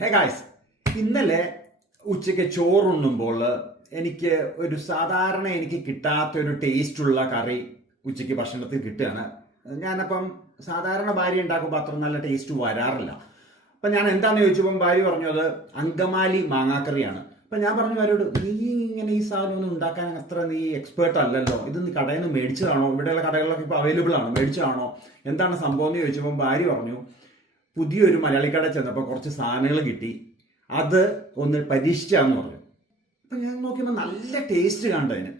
Hey guys ഇന്നലെ ഉച്ചയ്ക്ക് ചോറുണ്ണുമ്പോൾ എനിക്ക് ഒരു സാധാരണ എനിക്ക് കിട്ടാത്ത ഒരു ടേസ്റ്റുള്ള കറി ഉച്ചയ്ക്ക് ഭക്ഷണത്തിൽ കിട്ടുകയാണ്. ഞാനപ്പം സാധാരണ ഭാര്യ ഉണ്ടാക്കുമ്പോൾ അത്ര നല്ല ടേസ്റ്റ് വരാറില്ല. അപ്പം ഞാൻ എന്താണെന്ന് ചോദിച്ചപ്പം ഭാര്യ പറഞ്ഞു അത് അങ്കമാലി മാങ്ങാക്കറിയാണ്. അപ്പം ഞാൻ പറഞ്ഞു അവരോട് നീ ഇങ്ങനെ ഈ സാധനം ഒന്നും ഉണ്ടാക്കാൻ അത്ര നീ എക്സ്പേർട്ട് അല്ലല്ലോ. ഇത് നീ കടയിൽ നിന്ന് മേടിച്ചതാണോ? ഇവിടെയുള്ള കടകളിലൊക്കെ ഇപ്പോൾ അവൈലബിൾ ആണോ? മേടിച്ചതാണോ? എന്താണ് സംഭവം? എന്ന് ചോദിച്ചപ്പം ഭാര്യ പറഞ്ഞു പുതിയൊരു മലയാളി കട ചെന്നപ്പോൾ കുറച്ച് സാധനങ്ങൾ കിട്ടി. അത് ഒന്ന് പരീക്ഷിച്ചാന്ന് പറഞ്ഞു. അപ്പം ഞാൻ നോക്കിയപ്പോൾ നല്ല ടേസ്റ്റ് കണ്ടതിന്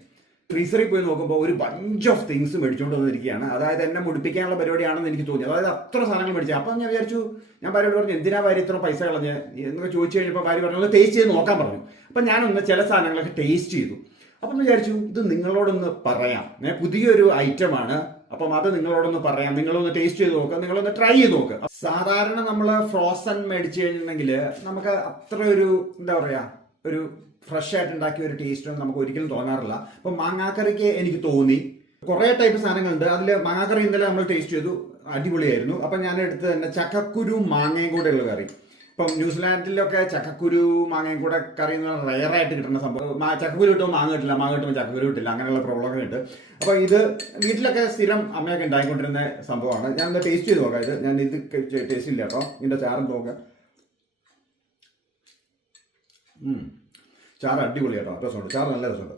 ഫ്രീസറിൽ പോയി നോക്കുമ്പോൾ ഒരു ബഞ്ച് ഓഫ് തിങ്സ് മേടിച്ചുകൊണ്ട് വന്നിരിക്കുകയാണ്. അതായത് എന്നെ മുടിപ്പിക്കാനുള്ള പരിപാടിയാണെന്ന് എനിക്ക് തോന്നി. അതായത് അത്ര സാധനങ്ങൾ മേടിച്ചു. അപ്പം ഞാൻ വിചാരിച്ചു ഞാൻ ഭാര്യയോട് പറഞ്ഞു എന്തിനാ ഭാര്യ ഇത്ര പൈസ കളഞ്ഞ്? എന്നൊക്കെ ചോദിച്ചു കഴിഞ്ഞപ്പോൾ ഭാര്യ പറഞ്ഞു ടേസ്റ്റ് ചെയ്ത് നോക്കാൻ പറഞ്ഞു. അപ്പം ഞാനൊന്ന് ചില സാധനങ്ങളൊക്കെ ടേസ്റ്റ് ചെയ്തു. അപ്പം വിചാരിച്ചു ഇത് നിങ്ങളോടൊന്ന് പറയാം. പുതിയൊരു ഐറ്റമാണ് അപ്പം അത് നിങ്ങളോടൊന്ന് പറയാം. നിങ്ങളൊന്ന് ടേസ്റ്റ് ചെയ്ത് നോക്കുക നിങ്ങളൊന്ന് ട്രൈ ചെയ്ത് നോക്കുക സാധാരണ നമ്മൾ ഫ്രോസൺ മേടിച്ചു കഴിഞ്ഞിട്ടുണ്ടെങ്കിൽ നമുക്ക് അത്ര ഒരു എന്താ പറയുക ഒരു ഫ്രഷ് ആയിട്ട് ഉണ്ടാക്കിയ ഒരു ടേസ്റ്റ് ഒന്നും നമുക്ക് ഒരിക്കലും തോന്നാറില്ല. അപ്പം മാങ്ങാക്കറിക്ക് എനിക്ക് തോന്നി. കുറേ ടൈപ്പ് സാധനങ്ങളുണ്ട്. അതിൽ മാങ്ങാക്കറി ഇന്നലെ നമ്മൾ ടേസ്റ്റ് ചെയ്തു. അടിപൊളിയായിരുന്നു. അപ്പം ഞാൻ എടുത്ത് തന്നെ ചക്കക്കുരു മാങ്ങയും കൂടെയുള്ള കറി. ഇപ്പം ന്യൂസിലാൻഡിലൊക്കെ ചക്കക്കുരു മാങ്ങയും കൂടെ കറി എന്ന് പറഞ്ഞാൽ റയറായിട്ട് കിട്ടുന്ന സംഭവം. ചക്കക്കുരു കിട്ടുമ്പോൾ മാങ്ങ കിട്ടില്ല. മാങ്ങ കിട്ടുമ്പോൾ ചക്കക്കുരു കിട്ടില്ല. അങ്ങനെയുള്ള പ്രോബ്ലമൊക്കെ ഉണ്ട്. അപ്പോൾ ഇത് വീട്ടിലൊക്കെ സ്ഥിരം അമ്മയൊക്കെ ഉണ്ടായിക്കൊണ്ടിരുന്ന സംഭവമാണ്. ഞാൻ ടേസ്റ്റ് ചെയ്ത് നോക്കാം. ഇത് ഞാൻ ഇത് ടേസ്റ്റ് ഇല്ല കേട്ടോ. ഇതിന്റെ ചാറും നോക്കാം. ചാറ് അടിപൊളി കേട്ടോ. രസമുണ്ട്. ചാറ് നല്ല രസമുണ്ട്.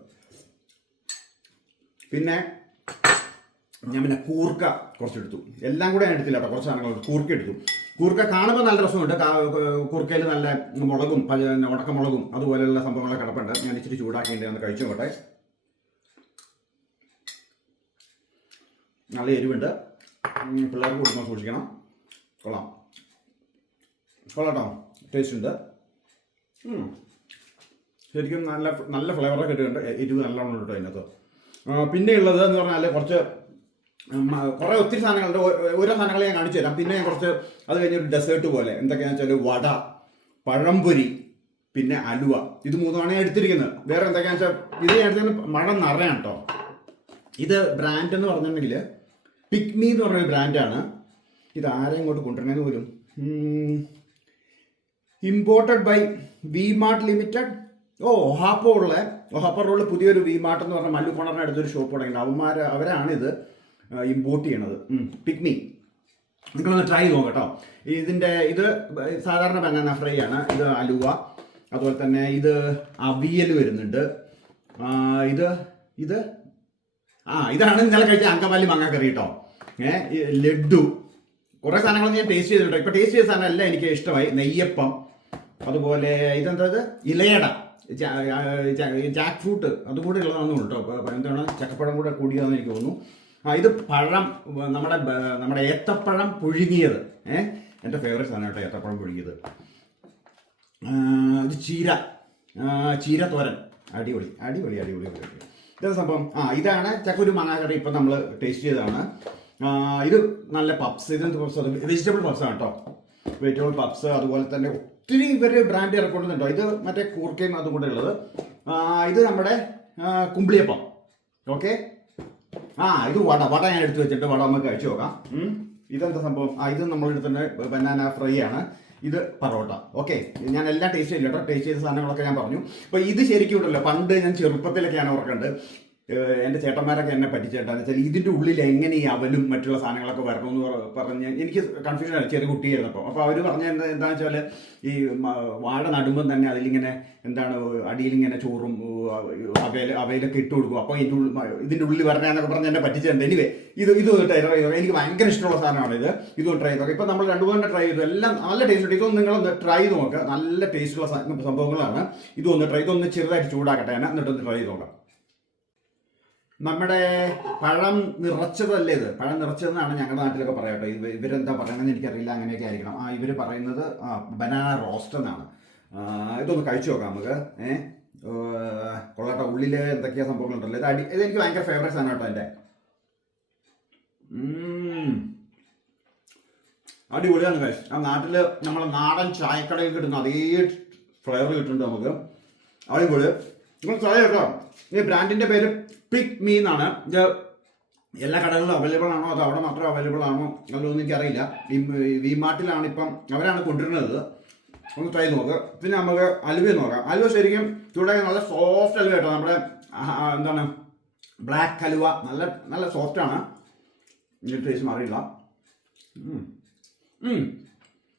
പിന്നെ ഞാൻ പിന്നെ കൂർക്ക കുറച്ചെടുത്തു. എല്ലാം കൂടെ ഞാൻ എടുത്തില്ല കേട്ടോ. കുറച്ച് സാധനങ്ങൾ കൂർക്ക എടുത്തു. കൂർക്ക കാണുമ്പോൾ നല്ല രസമുണ്ട്. കൂർക്കയിൽ നല്ല മുളകും പല ഉണക്കമുളകും അതുപോലെയുള്ള സംഭവങ്ങളൊക്കെ കിടപ്പുണ്ട്. ഞാൻ ഇച്ചിരി ചൂടാക്കിയിട്ട് ഒന്ന് കഴിച്ചു നോക്കട്ടെ നല്ല എരിവുണ്ട്. പിള്ളേർക്ക് കൊടുക്കാൻ സൂക്ഷിക്കണം. കൊള്ളാം. കൊള്ളാം ടേസ്റ്റ് ഉണ്ട്. ശരിക്കും നല്ല നല്ല ഫ്ലേവറൊക്കെ കിട്ടുന്നുണ്ട്. എരിവ് നല്ലോണം കിട്ടും അതിനകത്ത് പിന്നെയുള്ളത് എന്ന് പറഞ്ഞാൽ കുറച്ച് കുറേ ഒത്തിരി സാധനങ്ങളുണ്ട്. ഓരോ സാധനങ്ങൾ ഞാൻ കാണിച്ചു തരാം. പിന്നെ ഞാൻ കുറച്ച് അത് കഴിഞ്ഞൊരു ഡെസേർട്ട് പോലെ. എന്തൊക്കെയാണെന്ന് വെച്ചാൽ വട പഴംപൊരി പിന്നെ അലുവ. ഇത് മൂന്നാണ് ഞാൻ എടുത്തിരിക്കുന്നത്. വേറെ എന്തൊക്കെയാണെന്ന് വെച്ചാൽ ഇത് ഞാൻ എടുത്തത് മഴ നിറയാണ് കേട്ടോ ഇത് ബ്രാൻഡ് എന്ന് പറഞ്ഞിട്ടുണ്ടെങ്കിൽ പിക്മി എന്ന് പറഞ്ഞൊരു ബ്രാൻഡാണ് ഇത് ആരെ ഇങ്ങോട്ട് കൊണ്ടുവരണമെന്ന് പോലും. Imported by V Mart limited ഓ ഒഹാപ്പോ ഉള്ള ഒഹാപ്പോ റോഡിൽ പുതിയൊരു വി മാർട്ട് എന്ന് പറഞ്ഞ മല്ലു കോണറിന് അടുത്തൊരു ഷോപ്പ് തുടങ്ങിയിട്ടുണ്ട് അവന്മാർ അവരാണ് ഇത് ഇമ്പോർട്ട് ചെയ്യണത്. പിക്മി നിങ്ങളൊന്ന് ട്രൈ ചെയ്ത് നോക്കട്ടോ ഇതിന്റെ ഇത് സാധാരണ ബനാന ഫ്രൈ ആണ്. ഇത് അലുവ. അതുപോലെ തന്നെ ഇത് അവിയൽ വരുന്നുണ്ട്. ഇത് ഇത് ആ ഇതാണ് ഇന്നലെ കഴിച്ച അങ്കമാലി മാങ്ങാക്കറി കേട്ടോ ഏ ലഡു. കുറേ സാധനങ്ങൾ ഞാൻ ടേസ്റ്റ് ചെയ്തിട്ടോ ഇപ്പൊ ടേസ്റ്റ് ചെയ്ത സാധനം എല്ലാം എനിക്ക് ഇഷ്ടമായി. നെയ്യപ്പം. അതുപോലെ ഇതെന്താ ഇത്? ഇലയട. ജാക്ക് ഫ്രൂട്ട് അതുകൂടെ ഉള്ളതാണെന്ന് കേട്ടോ എന്താണ്? ചക്കപ്പഴം കൂടെ കൂടിയതാണെന്ന് എനിക്ക് തോന്നുന്നു. ആ ഇത് പഴം നമ്മുടെ നമ്മുടെ ഏത്തപ്പഴം പുഴുങ്ങിയത്. ഏഹ് എന്റെ ഫേവറേറ്റ് സാധനം കേട്ടോ ഏത്തപ്പഴം പുഴുങ്ങിയത്. ഇത് ചീര. ചീര തോരൻ. അടിപൊളി അടിപൊളി അടിപൊളി അടിപൊളി. ഇതാണ് സംഭവം. ആ ഇതാണ് ചക്കൊരു മാങ്ങാക്കറി ഇപ്പം നമ്മൾ ടേസ്റ്റ് ചെയ്തതാണ്. ഇത് നല്ല പപ്സ് ഇതെന്ത് പപ്സ് വെജിറ്റബിൾ ആണ്? കേട്ടോ. വെജിറ്റബിൾ പപ്സ് അതുപോലെ തന്നെ ഒത്തിരി ഇവർ ബ്രാൻഡ് ഇറക്കൊണ്ടുന്നുണ്ടോ ഇത് മറ്റേ കൂർക്കയും അതും കൂടെ ഉള്ളത്. ഇത് നമ്മുടെ കുമ്പിളിയപ്പം. ഓക്കെ ആ ഇത് വട വട ഞാൻ എടുത്തു വെച്ചിട്ട് വട നമുക്ക് കഴിച്ചു നോക്കാം. ഇതെന്താ സംഭവം? ആ ഇത് നമ്മളെടുത്തിട്ട് ബനാന ഫ്രൈ ആണ്. ഇത് പറോട്ട. ഓക്കെ. ഞാൻ എല്ലാം ടേസ്റ്റ് ചെയ്യില്ല കേട്ടോ. ടേസ്റ്റ് ചെയ്ത സാധനങ്ങളൊക്കെ ഞാൻ പറഞ്ഞു. അപ്പോൾ ഇത് ശരിക്കും ഉണ്ടല്ലോ. പണ്ട് ഞാൻ ചെറുപ്പത്തിലൊക്കെ ഞാൻ ഓർക്കുന്നുണ്ട് ഏഹ് എന്റെ ചേട്ടന്മാരൊക്കെ എന്നെ പറ്റിച്ചേട്ടാന്ന് വെച്ചാൽ ഇതിന്റെ ഉള്ളിൽ എങ്ങനെ ഈ അവലും മറ്റുള്ള സാധനങ്ങളൊക്കെ വരണമെന്ന് പറ- പറഞ്ഞ് എനിക്ക് കൺഫ്യൂഷൻ ആണ് ചെറിയ കുട്ടിയായിരുന്നപ്പോൾ. അപ്പോൾ അവർ പറഞ്ഞ എന്താ എന്താണെന്ന് വെച്ചാൽ ഈ വാഴ നടുമ്പം തന്നെ അതിലിങ്ങനെ എന്താണ് അടിയിലിങ്ങനെ ചോറും അവയിൽ അവയിലൊക്കെ ഇട്ട് കൊടുക്കും. അപ്പോൾ ഇതിന്റെ ഉള്ളിൽ ഇതിന്റെ ഉള്ളിൽ വരണേന്നൊക്കെ പറഞ്ഞ് എന്നെ പറ്റിച്ചിട്ടുണ്ട് എനിവേ ഇത് ഇത് ട്രൈ ചെയ്തോ. എനിക്ക് ഭയങ്കര ഇഷ്ടമുള്ള സാധനമാണ് ഇത്. ഇത് ട്രൈ ചെയ്തോ ഇപ്പം നമ്മൾ രണ്ടുപേരും മൂന്ന് ട്രൈ ചെയ്തു. എല്ലാം നല്ല ടേസ്റ്റ് ഉണ്ട്. ഇതൊന്ന് നിങ്ങളൊന്ന് ട്രൈ ചെയ്ത് നോക്കുക നല്ല ടേസ്റ്റുള്ള സംഭവങ്ങളാണ്. ഇതൊന്ന് ട്രൈ ഇതൊന്ന് ചെറുതായിട്ട് ചൂടാക്കട്ടെ. എന്നിട്ടൊന്ന് ട്രൈ ചെയ്ത് നോക്കാം. നമ്മുടെ പഴം നിറച്ചതല്ലേ ഇത്? പഴം നിറച്ചതെന്നാണ് ഞങ്ങളുടെ നാട്ടിലൊക്കെ പറയാട്ടോ ഇവ ഇവരെന്താ പറയണമെന്ന് എനിക്കറിയില്ല. അങ്ങനെയൊക്കെ ആയിരിക്കണം. ആ ഇവർ പറയുന്നത് ബനാന റോസ്റ്റ് എന്നാണ്. ഇതൊന്ന് കഴിച്ചു നോക്കാം നമുക്ക്. ഏഹ് കൊള്ളാട്ട. ഉള്ളിൽ എന്തൊക്കെയാ സംഭവങ്ങളുണ്ടല്ലോ. ഇത് അടി ഇത് എനിക്ക് ഭയങ്കര ഫേവറേറ്റ് ആണ് കേട്ടോ എന്റെ. അടിപൊളിയാണ് കഴിച്ച് ആ നാട്ടിൽ നമ്മളെ നാടൻ ചായക്കടയിൽ കിട്ടുന്ന അതേ ഫ്ലേവർ കിട്ടുന്നുണ്ട് നമുക്ക്. അടിപൊളി. നിങ്ങൾ ചായ കേട്ടോ ഈ ബ്രാൻഡിന്റെ പേര് പിക് മീ എന്നാണ്. ഇത് എല്ലാ കടകളിലും അവൈലബിൾ ആണോ? അതോ അവിടെ മാത്രം അവൈലബിൾ ആണോ? അതൊന്നും എനിക്കറിയില്ല. ഈ വി മാർട്ടിലാണ് ഇപ്പം അവരാണ് കൊണ്ടുവരുന്നത്. ഒന്ന് ട്രൈ നോക്ക്. പിന്നെ നമുക്ക് അലുവ നോക്കാം. അലുവ ശരിക്കും ചൂടെ നല്ല സോഫ്റ്റ് അലുവ കേട്ടോ. നമ്മുടെ എന്താണ്? ബ്ലാക്ക് അലുവ. നല്ല നല്ല സോഫ്റ്റ് ആണ്. ഇതിന്റെ ടേസ്റ്റ് മാറിയില്ല.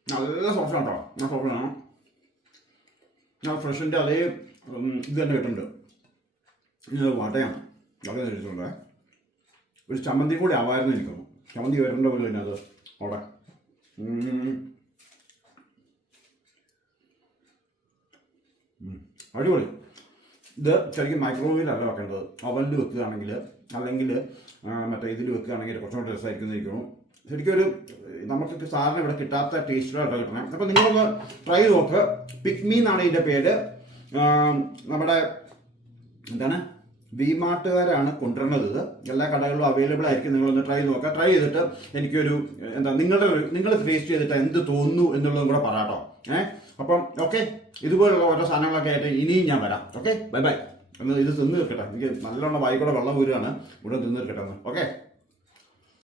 നല്ല സോഫ്റ്റ് കേട്ടോ. നല്ല സോഫ്റ്റ് ആണ്. ഞാൻ ഫ്രഷിന്റെ അതേ ഇത് തന്നെ കിട്ടുന്നുണ്ട് ഇത് വടയാണ്. വട ചോദിച്ചോണ്ടേ ഒരു ചമ്മന്തി കൂടി ആവായിരുന്നു എനിക്ക്. ചമ്മന്തി വരേണ്ട പോലെ തന്നെ അത് അവിടെ. അടിപൊളി. ഇത് ശരിക്കും മൈക്രോവേവിലല്ല വെക്കേണ്ടത്. അവനിൽ വെക്കുകയാണെങ്കിൽ അല്ലെങ്കിൽ മറ്റേ ഇതിൽ വെക്കുകയാണെങ്കിൽ കുറച്ചുകൂടെ രസമായിരിക്കും ഇരിക്കുന്നു ശരിക്കും ഒരു നമുക്ക് സാറിന് ഇവിടെ കിട്ടാത്ത ടേസ്റ്റിലായിട്ട് കിട്ടണം അപ്പോൾ നിങ്ങളൊന്ന് ട്രൈ നോക്ക്. പിക്മി എന്നാണ് ഇതിന്റെ പേര്. നമ്മുടെ എന്താണ്? വിമാർട്ടുകാരാണ് കൊണ്ടുവരുന്നത്. ഇത് എല്ലാ കടകളിലും അവൈലബിൾ ആയിരിക്കും. നിങ്ങളൊന്ന് ട്രൈ നോക്കുക ട്രൈ ചെയ്തിട്ട് എനിക്കൊരു എന്താ നിങ്ങളുടെ ഒരു- നിങ്ങൾ ഫേസ് ചെയ്തിട്ട് എന്ത് തോന്നുന്നു എന്നുള്ളതും കൂടെ പറയാട്ടോ ഏഹ് അപ്പം ഓക്കെ ഇതുപോലുള്ള ഓരോ സാധനങ്ങളൊക്കെ ആയിട്ട് ഇനിയും ഞാൻ വരാം. ഓക്കെ ബൈ ബൈ എന്നാൽ ഇത് തിന്ന് തീർക്കട്ടെ. എനിക്ക് നല്ലോണം വായിക്കൂടെ വെള്ളം ഊരുകയാണ് ഇവിടെ തിന്ന് തീർക്കട്ടെ ഓക്കെ